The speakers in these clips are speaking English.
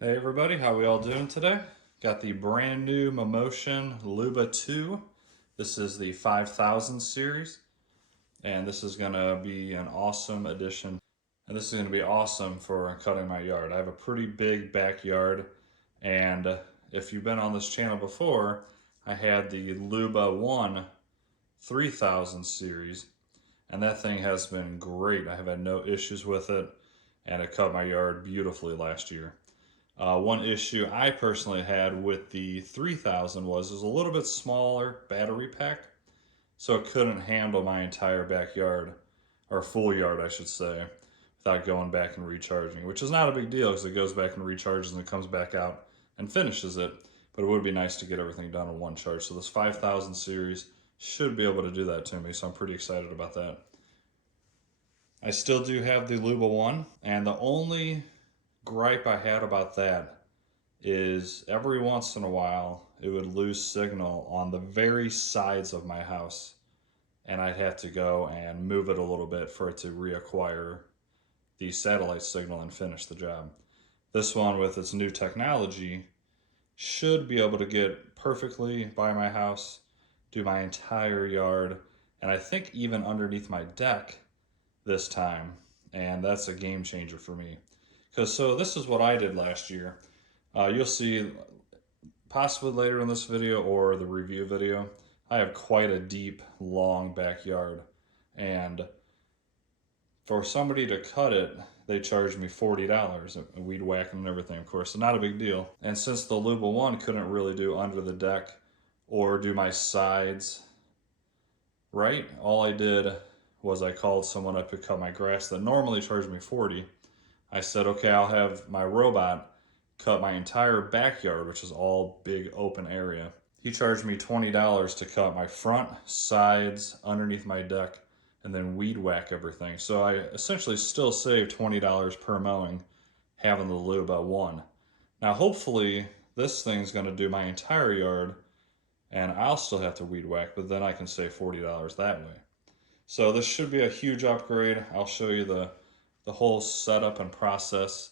Hey everybody, how we all doing today? Got the brand new Momotion Luba 2. This is the 5000 series, and this is gonna be an awesome addition. And this is gonna be awesome for cutting my yard. I have a pretty big backyard, and if you've been on this channel before, I had the Luba 1 3000 series, and that thing has been great. I have had no issues with it, and it cut my yard beautifully last year. One issue I personally had with the 3000 was it was a little bit smaller battery pack, so it couldn't handle my entire backyard, or full yard I should say, without going back and recharging, which is not a big deal because it goes back and recharges and it comes back out and finishes it, but it would be nice to get everything done in one charge. So this 5000 series should be able to do that to me, so I'm pretty excited about that. I still do have the Luba 1, and the only gripe I had about that is every once in a while it would lose signal on the very sides of my house, and I'd have to go and move it a little bit for it to reacquire the satellite signal and finish the job. This one, with its new technology, should be able to get perfectly by my house, do my entire yard, and I think even underneath my deck this time, and that's a game changer for me. So this is what I did last year. You'll see possibly later in this video or the review video, I have quite a deep, long backyard. And for somebody to cut it, they charged me $40, and weed whacking and everything, of course, so not a big deal. And since the Luba 1 couldn't really do under the deck or do my sides right, all I did was I called someone up to cut my grass that normally charged me $40. I said, okay, I'll have my robot cut my entire backyard, which is all big open area. He charged me $20 to cut my front, sides, underneath my deck, and then weed whack everything. So I essentially still saved $20 per mowing having the Luba 1. Now hopefully this thing's gonna do my entire yard and I'll still have to weed whack, but then I can save $40 that way. So this should be a huge upgrade. I'll show you the whole setup and process,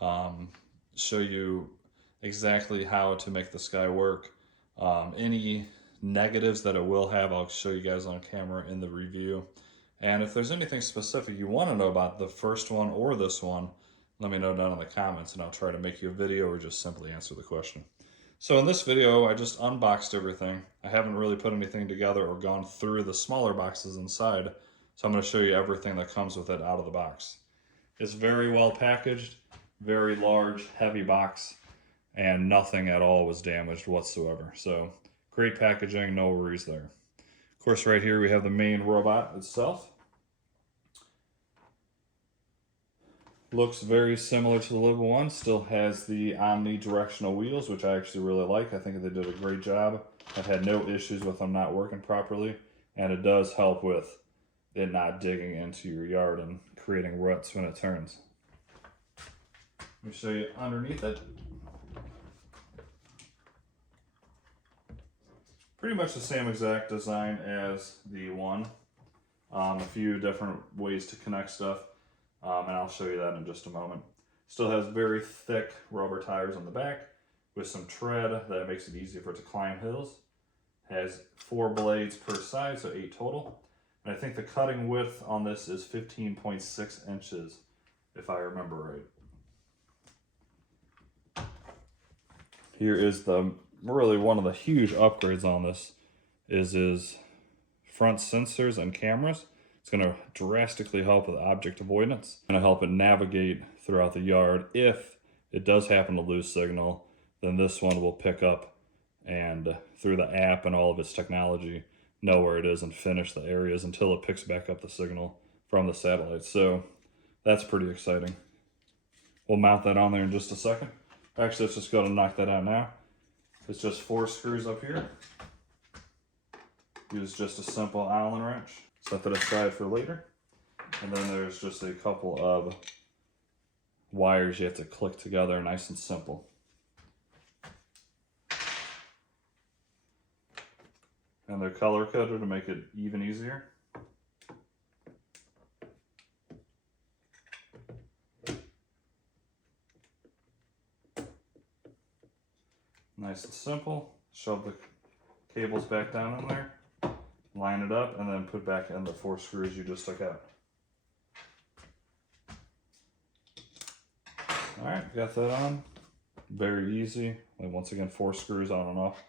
show you exactly how to make this guy work. Any negatives that it will have, I'll show you guys on camera in the review. And if there's anything specific you want to know about the first one or this one, let me know down in the comments and I'll try to make you a video or just simply answer the question. So in this video, I just unboxed everything. I haven't really put anything together or gone through the smaller boxes inside, so I'm going to show you everything that comes with it out of the box. It's very well packaged, very large, heavy box, and nothing at all was damaged whatsoever. So great packaging, no worries there. Of course, right here we have the main robot itself. Looks very similar to the Luba 1, still has the omnidirectional wheels, which I actually really like. I think they did a great job. I've had no issues with them not working properly, and it does help with it not digging into your yard and creating ruts when it turns. Let me show you underneath it. Pretty much the same exact design as the 1. A few different ways to connect stuff, and I'll show you that in just a moment. Still has very thick rubber tires on the back with some tread that makes it easy for it to climb hills. Has 4 blades per side, so 8 total. And I think the cutting width on this is 15.6 inches, if I remember right. Here is really one of the huge upgrades on this is front sensors and cameras. It's going to drastically help with object avoidance. It's going to help it navigate throughout the yard. If it does happen to lose signal, then this one will pick up and through the app and all of its technology know where it is and finish the areas until it picks back up the signal from the satellite. So that's pretty exciting. We'll mount that on there in just a second. Actually, let's just go and knock that out now. It's just 4 screws up here. Use just a simple Allen wrench. Set that aside for later. And then there's just a couple of wires you have to click together, nice and simple. And they're color coded to make it even easier. Nice and simple. Shove the cables back down in there, line it up, and then put back in the 4 screws you just took out. Alright, got that on. Very easy. Like once again, 4 screws on and off.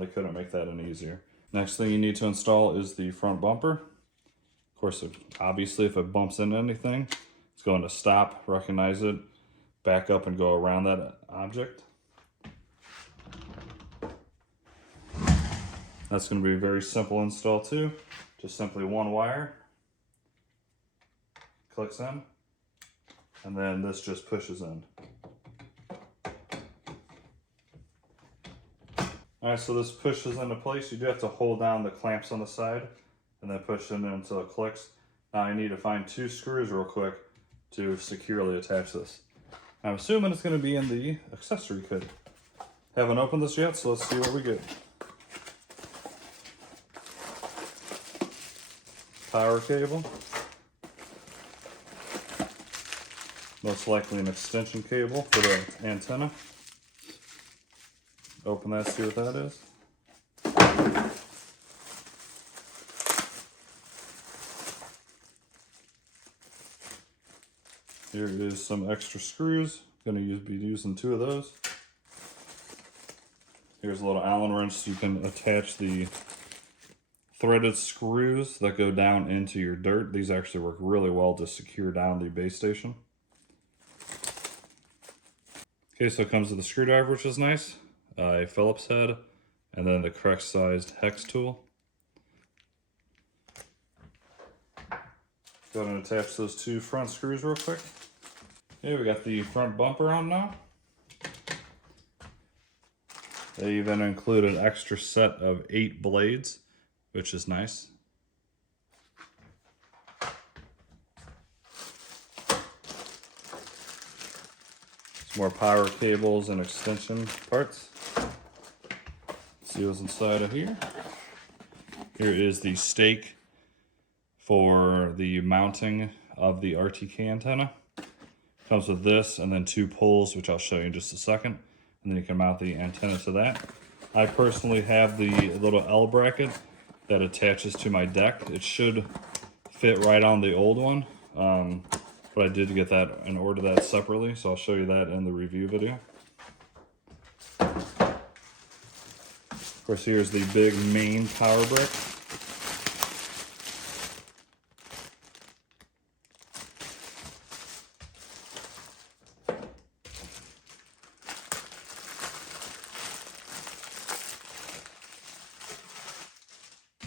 They couldn't make that any easier. Next thing you need to install is the front bumper. Of course, obviously if it bumps into anything, it's going to stop, recognize it, back up and go around that object. That's going to be a very simple install too. Just simply 1 wire, clicks in, and then this just pushes in. Alright, so this pushes into place. You do have to hold down the clamps on the side and then push it in until it clicks. Now I need to find 2 screws real quick to securely attach this. I'm assuming it's going to be in the accessory kit. Haven't opened this yet, so let's see what we get. Power cable. Most likely an extension cable for the antenna. Open that, see what that is. Here is some extra screws. Gonna be using 2 of those. Here's a little Allen wrench so you can attach the threaded screws that go down into your dirt. These actually work really well to secure down the base station. Okay, so it comes with a screwdriver, which is nice, a Phillips head, and then the correct sized hex tool. Go ahead and attach those 2 front screws real quick. Okay, we got the front bumper on now. They even include an extra set of 8 blades, which is nice. Some more power cables and extension parts. Let's see what's inside of here. Here is the stake for the mounting of the RTK antenna. Comes with this and then 2 poles, which I'll show you in just a second. And then you can mount the antenna to that. I personally have the little L bracket that attaches to my deck. It should fit right on the old one, but I did get that and order that separately, so I'll show you that in the review video. Of course, here's the big main power brick.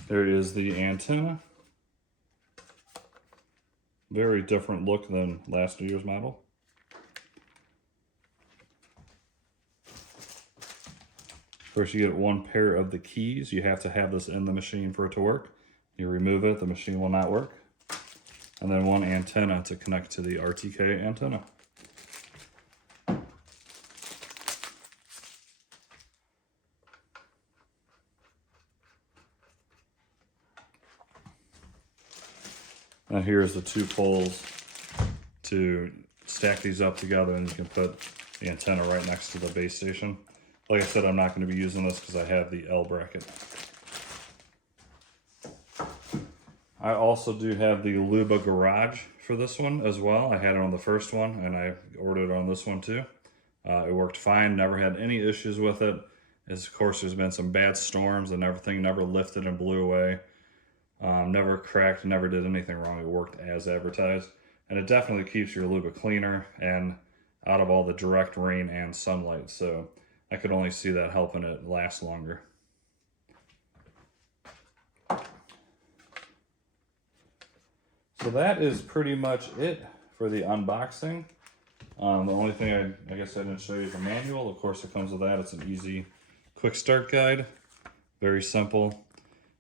There is the antenna. Very different look than last year's model. Of course, you get 1 pair of the keys. You have to have this in the machine for it to work. You remove it, the machine will not work. And then 1 antenna to connect to the RTK antenna. Now here's the 2 poles to stack these up together, and you can put the antenna right next to the base station. Like I said, I'm not going to be using this because I have the L bracket. I also do have the Luba garage for this one as well. I had it on the first one and I ordered it on this one too. It worked fine, never had any issues with it. Of course, there's been some bad storms and everything never lifted and blew away. Never cracked, never did anything wrong. It worked as advertised. And it definitely keeps your Luba cleaner and out of all the direct rain and sunlight. So I could only see that helping it last longer. So that is pretty much it for the unboxing. The only thing I guess I didn't show you is the manual. Of course, it comes with that. It's an easy, quick start guide. Very simple.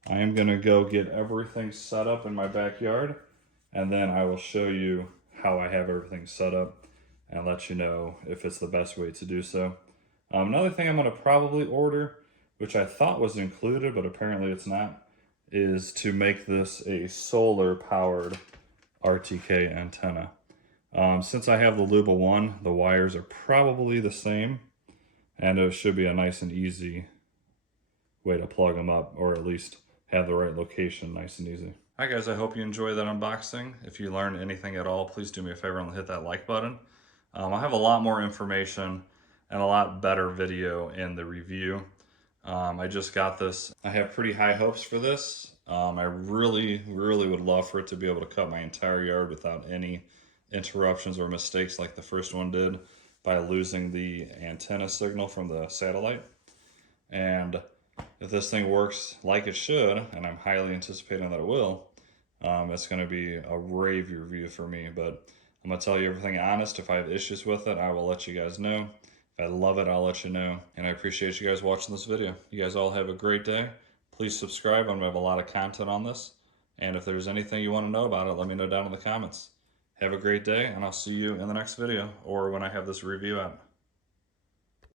I am going to go get everything set up in my backyard, and then I will show you how I have everything set up and let you know if it's the best way to do so. Another thing I'm going to probably order, which I thought was included, but apparently it's not, is to make this a solar-powered RTK antenna. Since I have the Luba 1, the wires are probably the same and it should be a nice and easy way to plug them up, or at least have the right location nice and easy. All right guys, I hope you enjoyed that unboxing. If you learned anything at all, please do me a favor and hit that like button. I have a lot more information and a lot better video in the review. I just got this. I have pretty high hopes for this. I really would love for it to be able to cut my entire yard without any interruptions or mistakes like the first one did by losing the antenna signal from the satellite. And if this thing works like it should, and I'm highly anticipating that it will, it's going to be a rave review for me. But I'm going to tell you everything honest. If I have issues with it, I will let you guys know. If I love it, I'll let you know. And I appreciate you guys watching this video. You guys all have a great day. Please subscribe. I'm going to have a lot of content on this. And if there's anything you want to know about it, let me know down in the comments. Have a great day, and I'll see you in the next video or when I have this review out.